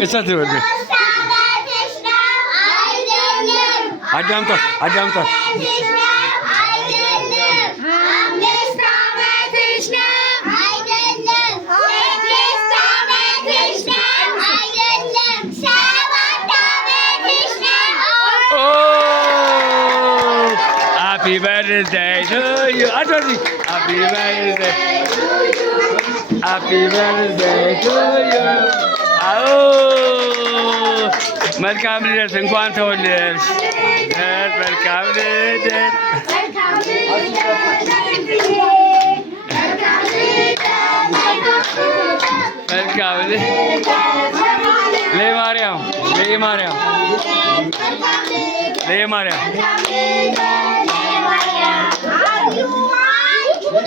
Esatır öyle. Adamta. Happy birthday to you. Happy birthday. Happy birthday to you. መልካም ልደት እንኳን ተወለድሽ። መልካም ልደት መልካም ልደት ለማርያም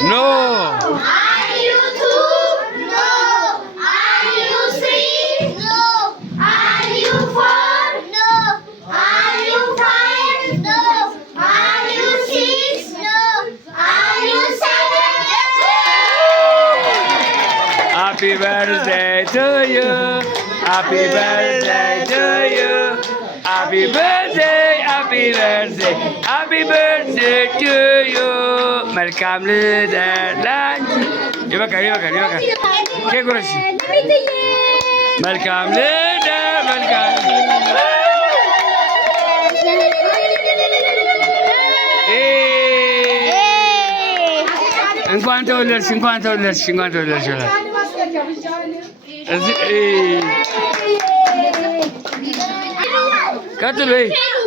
ኖ Happy birthday to you. Happy birthday to you. Happy birthday, happy birthday, happy birthday to you. መልካም ልደት ላንቺ። ይበቃል። ከጉረሽ መልካም ልደት እንኳን ተወለድሽ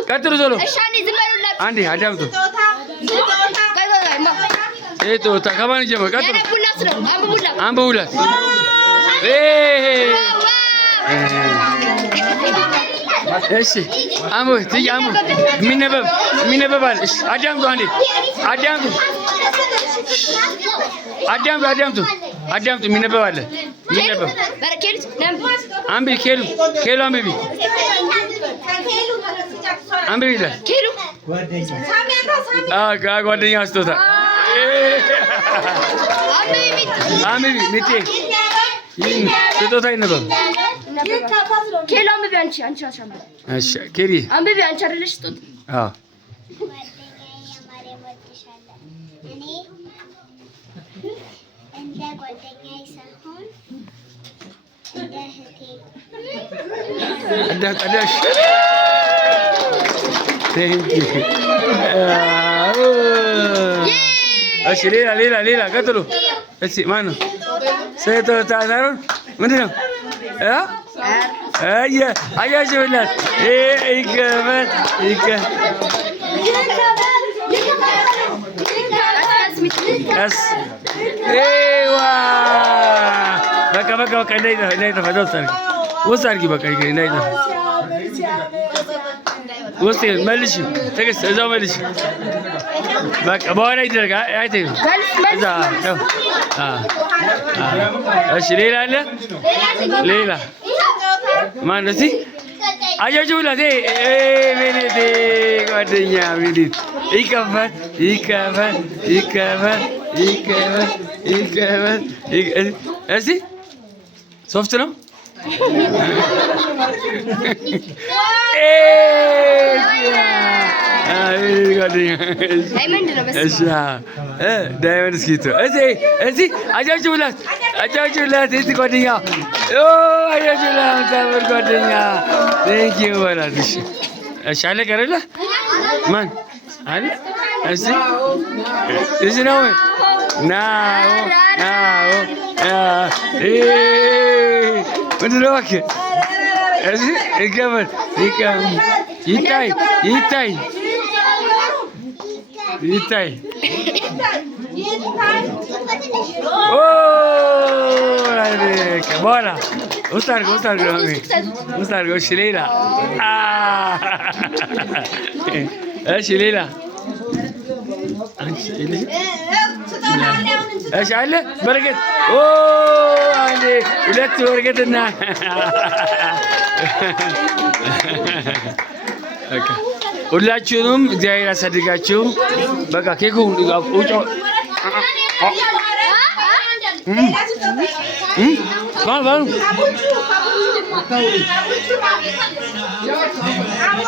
ቀጥሉ ቶሎ አንዴ አዳምጡ። ጦታ ከማን ጀመር? ቀጥሉ አንብቡላት። እሺ አንብቡ። የሚነበብ አለ። እሺ አዳምጡ። አንዴ አዳምጡ። የሚነበብ አለ። አንብቢ ኬሉ አንብቢ ይላል። ጓደኛ ስጦታ አንብቢ ሚጤ ስጦታ ይነበብ። ኬሉ አንብቢ። አንቺ እሺ ኬሪ አንብቢ። አንቺ አይደለሽ ስጦታ? አዎ ቀዳሽ እሺ ሌላ ቀጥሉ። እሺ ማነው ስጦታ ሳይሆን ምንድን ነው? አያችሁላት? ይከፈል ቀስ በቃ እንዳይጠፋ ውስጥ አድርጊ። በቃ እንዳይጠፋ ውስጥ መልሽ። ትዕግስት እዛው መልሽ። በቃ በኋላ ይደረግ። አይተኸው እዛ እሺ ሌላ አለ? ሌላ ማነው? እስኪ አያችሁላት? ቤኔቴ ጓደኛ ቤኔት ይከፈል እስኪ ሶፍት ነው። ዳይመንድ እስኪ እዚህ አጫውችላት። እዚህ ጓደኛ አጫውችላት። ታምር ጓደኛ ቴንኪው በላት። እሺ አለቀ አይደለ? ማን አለ? እዚህ ነው ናው ምንድን ነው እባክህ? እዚህ ይቀመጥ ይታይ በኋላ ውስጥ አድርገው። እሺ ሌላ እሺ አለ በረከት አንዴ ሁለት በረከትና ሁላችሁንም እግዚአብሔር ያሳድጋችሁ። በቃ ኬኩ Var var.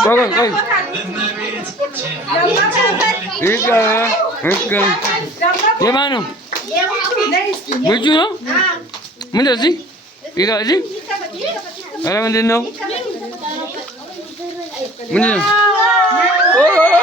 Koy koy. İlk Gimana? Lucu no? Mana sih? Ika sih? Ada mana no? Mana? Oh.